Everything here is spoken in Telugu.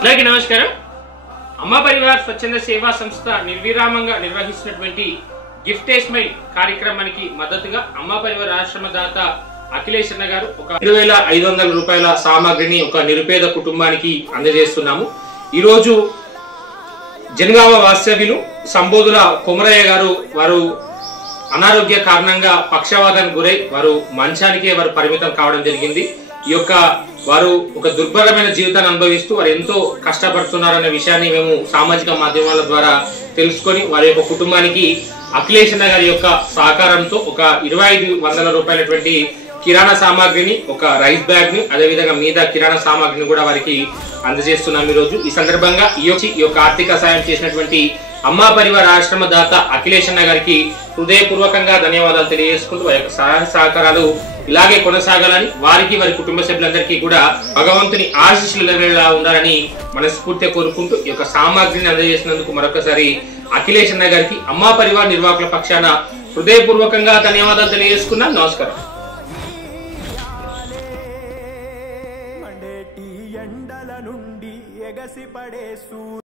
అందరికీ నమస్కారం. అమ్మ పరివార్ స్వచ్ఛంద సేవా సంస్థ నిర్విరామంగా నిర్వహిస్తున్నటువంటి గిఫ్ట్ ఏ స్మైల్ కార్యక్రమానికి మద్దతుగా అమ్మ పరివార్ ఆశ్రమ దాత అఖిలేష్ అన్న గారు ఒక 2500 రూపాయల సామాగ్రిని ఒక నిరుపేద కుటుంబానికి అందజేస్తున్నాము. ఈ రోజు జనగామ వాస్తవ్యులు సంబోధుల కొమరయ్య గారు వారు అనారోగ్య కారణంగా పక్షవాతానికి గురై వారు మంచానికే వారు పరిమితం కావడం జరిగింది. ఈ యొక్క వారు ఒక దుర్భరమైన జీవితాన్ని అనుభవిస్తూ వారు ఎంతో కష్టపడుతున్నారనే విషయాన్ని మేము సామాజిక మాధ్యమాల ద్వారా తెలుసుకొని వారి యొక్క కుటుంబానికి అఖిలేష్ అన్న గారి యొక్క సహకారంతో ఒక 2500 రూపాయలటువంటి కిరాణా సామాగ్రిని, ఒక రైస్ బ్యాగ్ ని, అదేవిధంగా మిగతా కిరాణా సామాగ్రిని కూడా వారికి అందజేస్తున్నాం. ఈ రోజు ఈ సందర్భంగా ఈ యొక్క ఆర్థిక సాయం చేసినటువంటి అమ్మ పరివార్ ఆశ్రమ దాత అఖిలేష్ అన్న గారికి హృదయపూర్వకంగా ధన్యవాదాలు తెలియజేసుకుంటూ వారి యొక్క సహాయ సహకారాలు ఇలాగే కొనసాగాలని, వారికి వారి కుటుంబ సభ్యులందరికీ కూడా భగవంతుని ఆశీస్సులు ఉండాలని మనస్ఫూర్తిగా కోరుకుంటూ ఈ యొక్క సామాగ్రిని అందజేసినందుకు మరొకసారి అఖిలేష్ అన్న గారికి అమ్మ పరివార్ నిర్వాహకుల పక్షాన హృదయపూర్వకంగా ధన్యవాదాలు తెలియజేసుకున్నాం. నమస్కారం. ఎండల నుండి ఎగసిపడే